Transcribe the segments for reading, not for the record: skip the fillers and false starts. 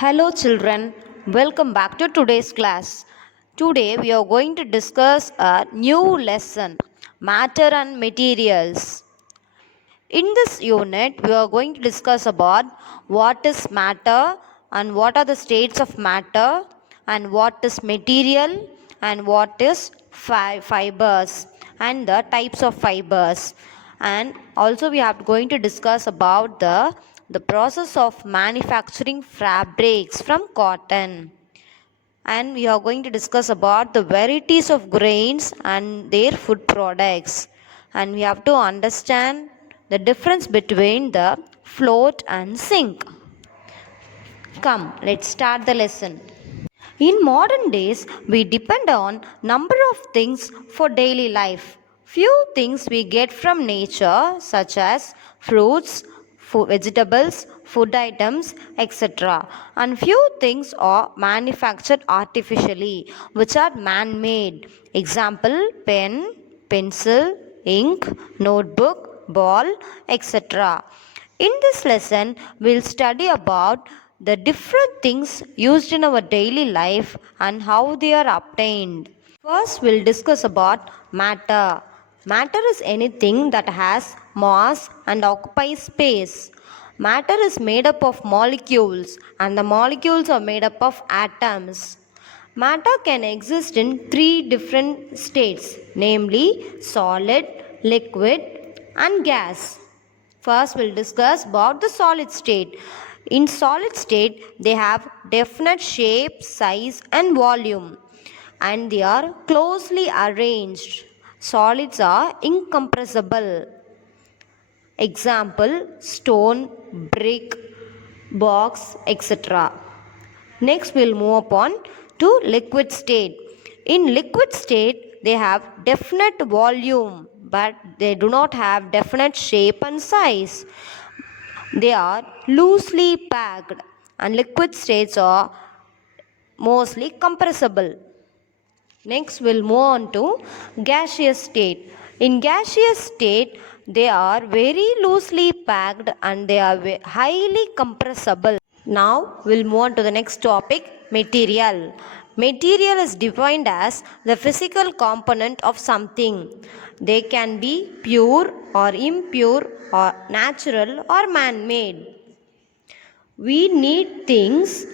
Hello, children. Welcome back to today's class. Today, we are going to discuss a new lesson, matter and materials. In this unit, we are going to discuss about what is matter and what are the states of matter and what is material and what is fibers and the types of fibers. And also, we are going to discuss about the process of manufacturing fabrics from cotton, and we are going to discuss about the varieties of grains and their food products, and we have to understand the difference between the float and sink. Come, let's start the lesson. In modern days, we depend on number of things for daily life. Few things we get from nature, such as fruits, vegetables, food items, etc. And few things are manufactured artificially, which are man-made. Example, pen, pencil, ink, notebook, ball, etc. In this lesson, we'll study about the different things used in our daily life and how they are obtained. First, we'll discuss about matter. Matter is anything that has mass and occupies space. Matter is made up of molecules, and the molecules are made up of atoms. Matter can exist in three different states, namely solid, liquid, and gas. First, we'll discuss about the solid state. In solid state, they have definite shape, size, and volume, and they are closely arranged. Solids are incompressible. Example, stone, brick, box, etc. Next, we'll move upon to liquid state. In liquid state, they have definite volume, but they do not have definite shape and size. They are loosely packed, and liquid states are mostly compressible. Next, we'll move on to gaseous state. In gaseous state, they are very loosely packed and they are highly compressible. Now, we'll move on to the next topic, material. Material is defined as the physical component of something. They can be pure or impure or natural or man-made. We need things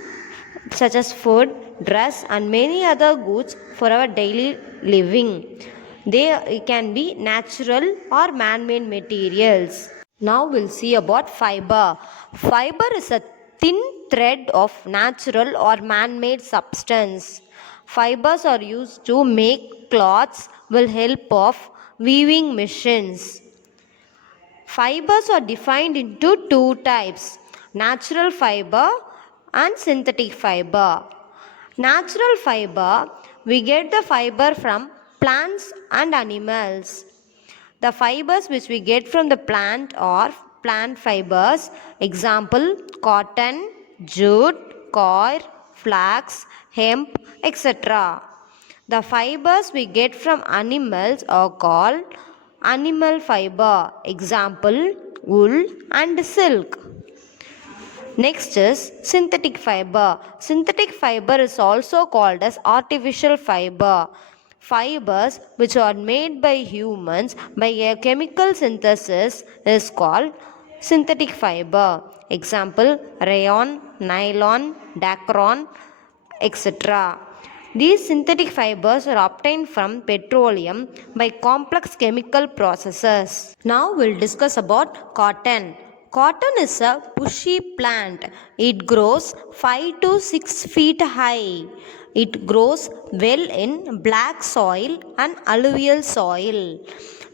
such as food, dress, and many other goods for our daily living. They can be natural or man-made materials. Now we'll see about fiber. Fiber is a thin thread of natural or man-made substance. Fibers are used to make cloths with help of weaving machines. Fibers are defined into two types, natural fiber and synthetic fiber. Natural fiber, we get the fiber from plants and animals. The fibers which we get from the plant are plant fibers. Example, cotton, jute, coir, flax, hemp, etc. The fibers we get from animals are called animal fiber. Example, wool and silk. Next is synthetic fiber. Synthetic fiber is also called as artificial fiber. Fibers which are made by humans by a chemical synthesis is called synthetic fiber. Example, rayon, nylon, dacron, etc. These synthetic fibers are obtained from petroleum by complex chemical processes. Now we'll discuss about cotton. Cotton is a bushy plant. It grows 5 to 6 feet high. It grows well in black soil and alluvial soil.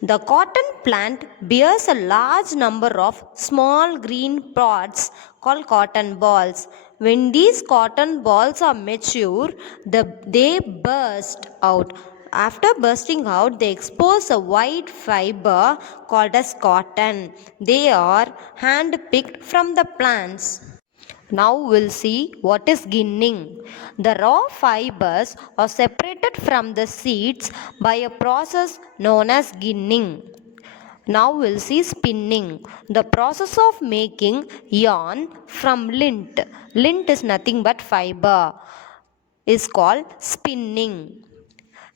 The cotton plant bears a large number of small green pods called cotton balls. When these cotton balls are mature, they burst out. After bursting out, they expose a white fiber called as cotton. They are hand picked from the plants. Now we'll see what is ginning. The raw fibers are separated from the seeds by a process known as ginning. Now we'll see spinning. The process of making yarn from lint. Lint is nothing but fiber. Is called spinning.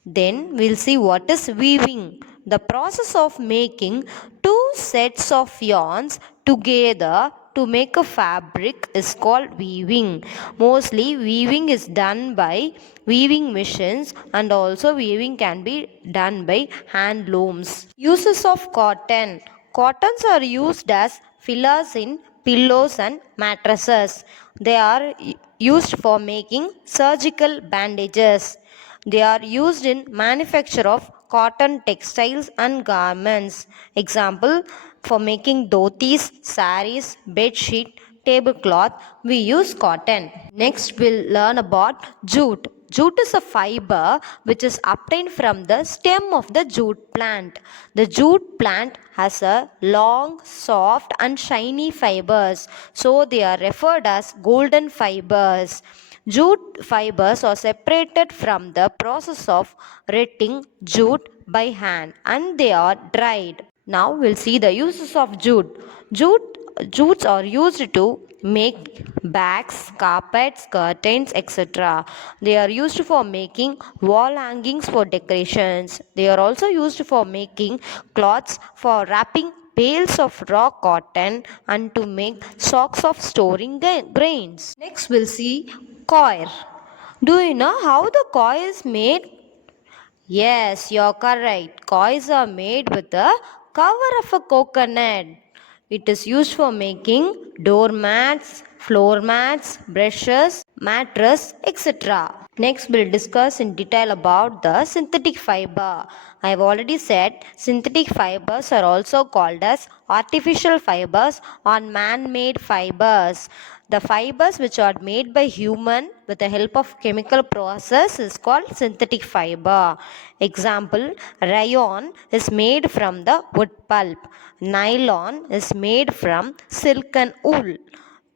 Then we'll see what is weaving. The process of making two sets of yarns together to make a fabric is called weaving. Mostly weaving is done by weaving machines, and also weaving can be done by hand looms. Uses of cotton. Cottons are used as fillers in pillows and mattresses. They are used for making surgical bandages. They are used in manufacture of cotton textiles and garments. Example, for making dhotis, saris, bed sheet, tablecloth, we use cotton. Next, we'll learn about jute. Jute is a fiber which is obtained from the stem of the jute plant. The jute plant has a long, soft and shiny fibers, so they are referred as golden fibers. Jute fibers are separated from the process of retting jute by hand and they are dried. Now we'll see the uses of jute. Jutes are used to make bags, carpets, curtains, etc. They are used for making wall hangings for decorations. They are also used for making cloths for wrapping bales of raw cotton and to make socks of storing grains. Next we'll see coir. Do you know how the coir is made? Yes, you're correct. Coils are made with the cover of a coconut. It is used for making doormats, floor mats, brushes, mattress, etc. Next, we'll discuss in detail about the synthetic fiber. I have already said synthetic fibers are also called as artificial fibers or man-made fibers. The fibers which are made by human with the help of chemical process is called synthetic fiber. Example, rayon is made from the wood pulp. Nylon is made from silk and wool.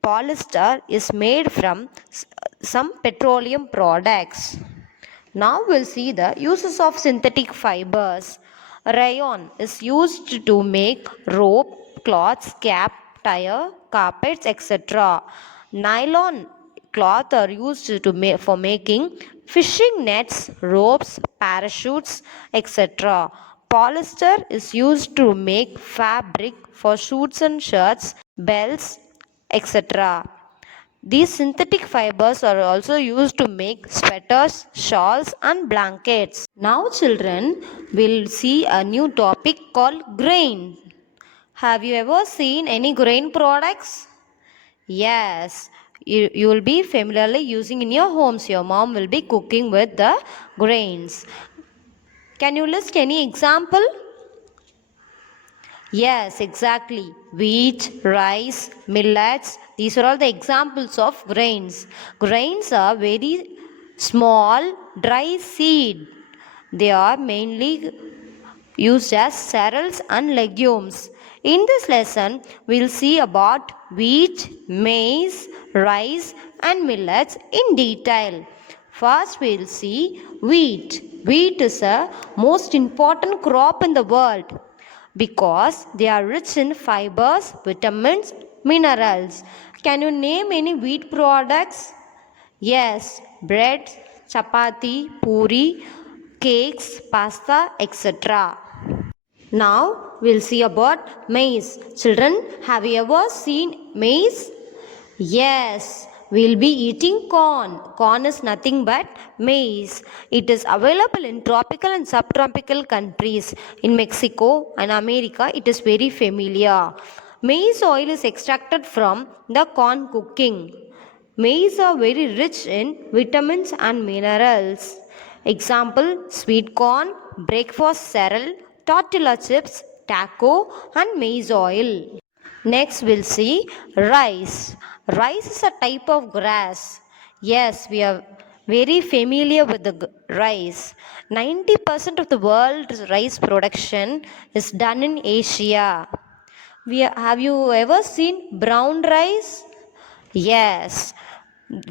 Polyester is made from some petroleum products. Now we'll see the uses of synthetic fibers. Rayon is used to make rope, cloths, cap, tire, carpets, etc. Nylon cloth are used to for making fishing nets, ropes, parachutes, etc. Polyester is used to make fabric for suits and shirts, belts, etc. These synthetic fibers are also used to make sweaters, shawls and blankets. Now children will see a new topic called grain. Have you ever seen any grain products? Yes, you will be familiarly using in your homes. Your mom will be cooking with the grains. Can you list any example? Yes, exactly. Wheat, rice, millets, these are all the examples of grains. Grains are very small, dry seed. They are mainly used as cereals and legumes. In this lesson, we will see about wheat, maize, rice and millets in detail. First, we will see wheat. Wheat is the most important crop in the world because they are rich in fibers, vitamins, minerals. Can you name any wheat products? Yes, bread, chapati, puri, cakes, pasta, etc. Now we'll see about maize. Children, have you ever seen maize? Yes, we'll be eating corn. Corn is nothing but maize. It is available in tropical and subtropical countries. In Mexico and America, it is very familiar. Maize oil is extracted from the corn cooking. Maize are very rich in vitamins and minerals. Example, sweet corn, breakfast cereal, tortilla chips, taco and maize oil. Next we'll see rice. Rice is a type of grass. Yes, we are very familiar with the rice. 90% of the world's rice production is done in Asia. Have you ever seen brown rice? Yes,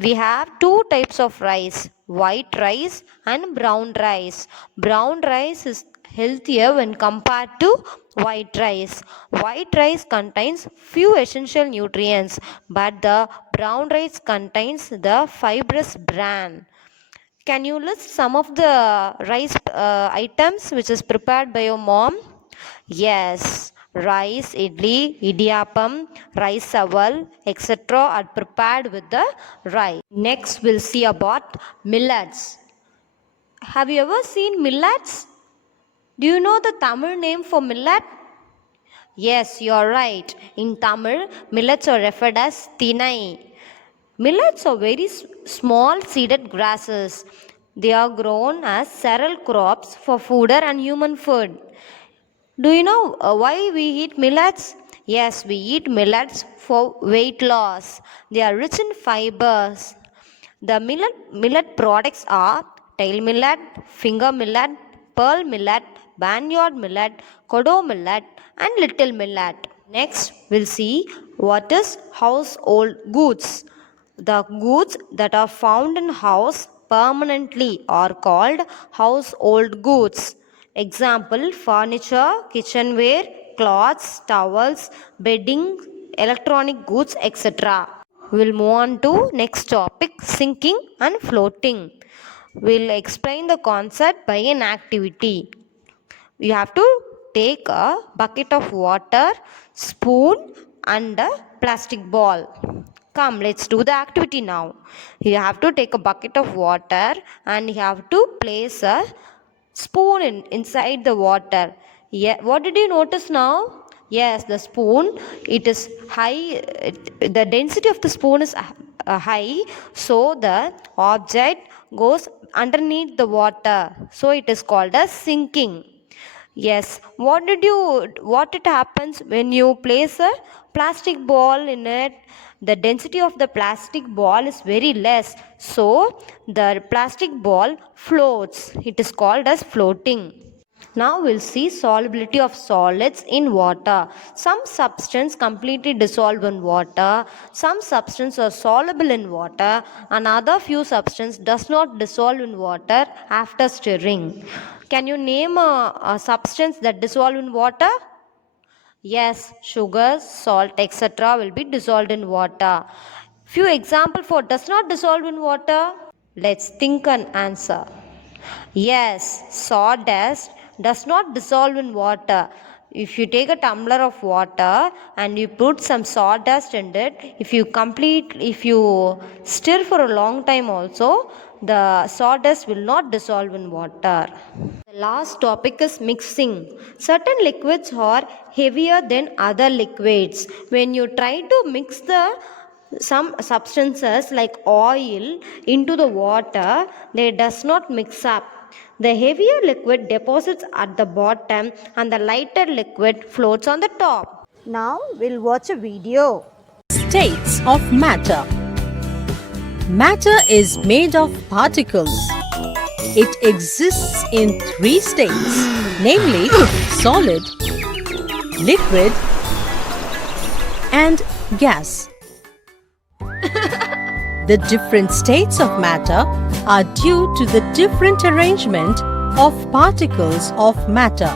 we have two types of rice, white rice and brown rice. Brown rice is healthier when compared to white rice. White rice contains few essential nutrients, but the brown rice contains the fibrous bran. Can you list some of the rice items which is prepared by your mom? Yes, rice, idli, idiyappam, rice aval, etc. are prepared with the rice. Next, we'll see about millets. Have you ever seen millets? Do you know the Tamil name for millet? Yes, you are right. In Tamil, millets are referred as thinai. Millets are very small seeded grasses. They are grown as cereal crops for fodder and human food. Do you know why we eat millets? Yes, we eat millets for weight loss. They are rich in fibers. The millet products are tail millet, finger millet, pearl millet, barnyard millet, kodo millet, and little millet. Next, we'll see what is household goods. The goods that are found in house permanently are called household goods. Example, furniture, kitchenware, cloths, towels, bedding, electronic goods, etc. We'll move on to next topic, sinking and floating. We'll explain the concept by an activity. You have to take a bucket of water, spoon and a plastic ball. Come, let's do the activity now. You have to take a bucket of water and you have to place a spoon inside the water. Yeah, what did you notice now? Yes, the spoon, it is high, the density of the spoon is high, so the object goes underneath the water. So it is called as sinking. Yes, what it happens when you place a plastic ball in it? The density of the plastic ball is very less, so the plastic ball floats. It is called as floating. Now we'll see solubility of solids in water. Some substance completely dissolved in water, some substance are soluble in water, and other few substance does not dissolve in water after stirring. Can you name a substance that dissolve in water? Yes, sugar, salt, etc. will be dissolved in water. Few example for does not dissolve in water. Let's think and answer. Yes, sawdust does not dissolve in water. If you take a tumbler of water and you put some sawdust in it, if you stir for a long time also, the sawdust will not dissolve in water. The last topic is mixing. Certain liquids are heavier than other liquids. When you try to mix some substances like oil into the water, they does not mix up. The heavier liquid deposits at the bottom and the lighter liquid floats on the top. Now we'll watch a video. States of matter. Matter is made of particles. It exists in 3 states, namely solid, liquid, and gas. The different states of matter are due to the different arrangement of particles of matter.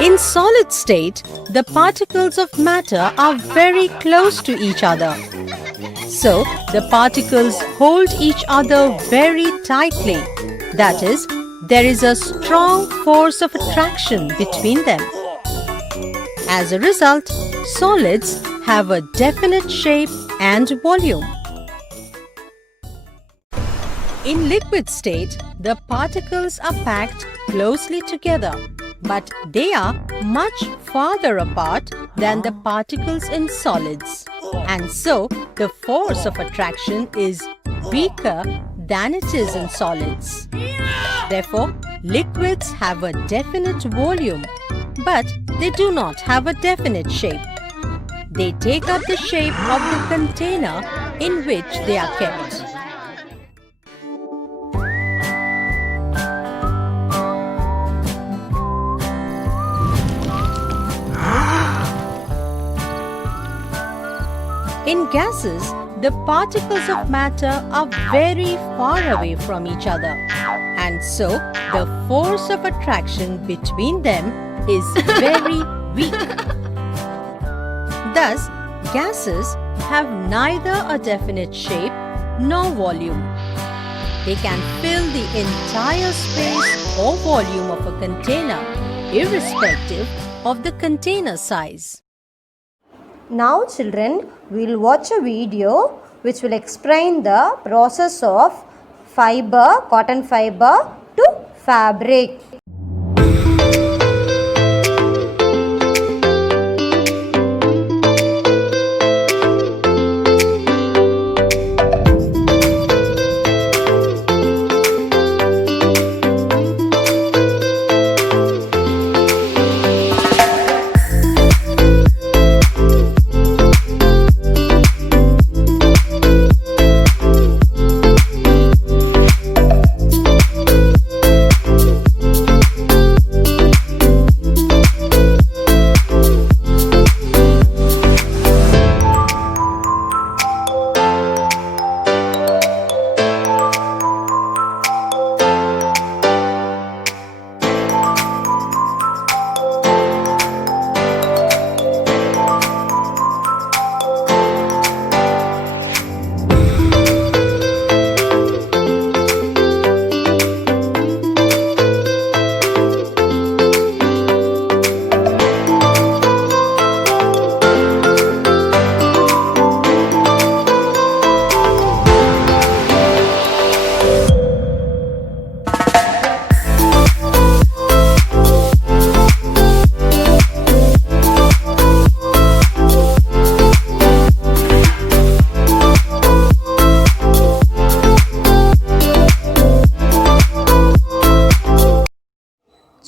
In solid state, the particles of matter are very close to each other. So, the particles hold each other very tightly. That is, there is a strong force of attraction between them. As a result, solids have a definite shape and volume. In liquid state, the particles are packed closely together, but they are much farther apart than the particles in solids. And so, the force of attraction is weaker than it is in solids. Therefore, liquids have a definite volume, but they do not have a definite shape. They take up the shape of the container in which they are kept. In gases, the particles of matter are very far away from each other, and so the force of attraction between them is very weak. Thus, gases have neither a definite shape nor volume. They can fill the entire space or volume of a container, irrespective of the container size. Now children, we will watch a video which will explain the process of fiber, cotton fiber to fabric.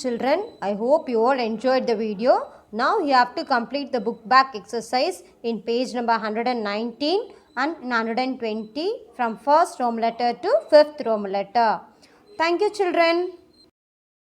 Children, I hope you all enjoyed the video. Now you have to complete the book back exercise in page number 119 and 120 from first Roman letter to fifth Roman letter. Thank you children.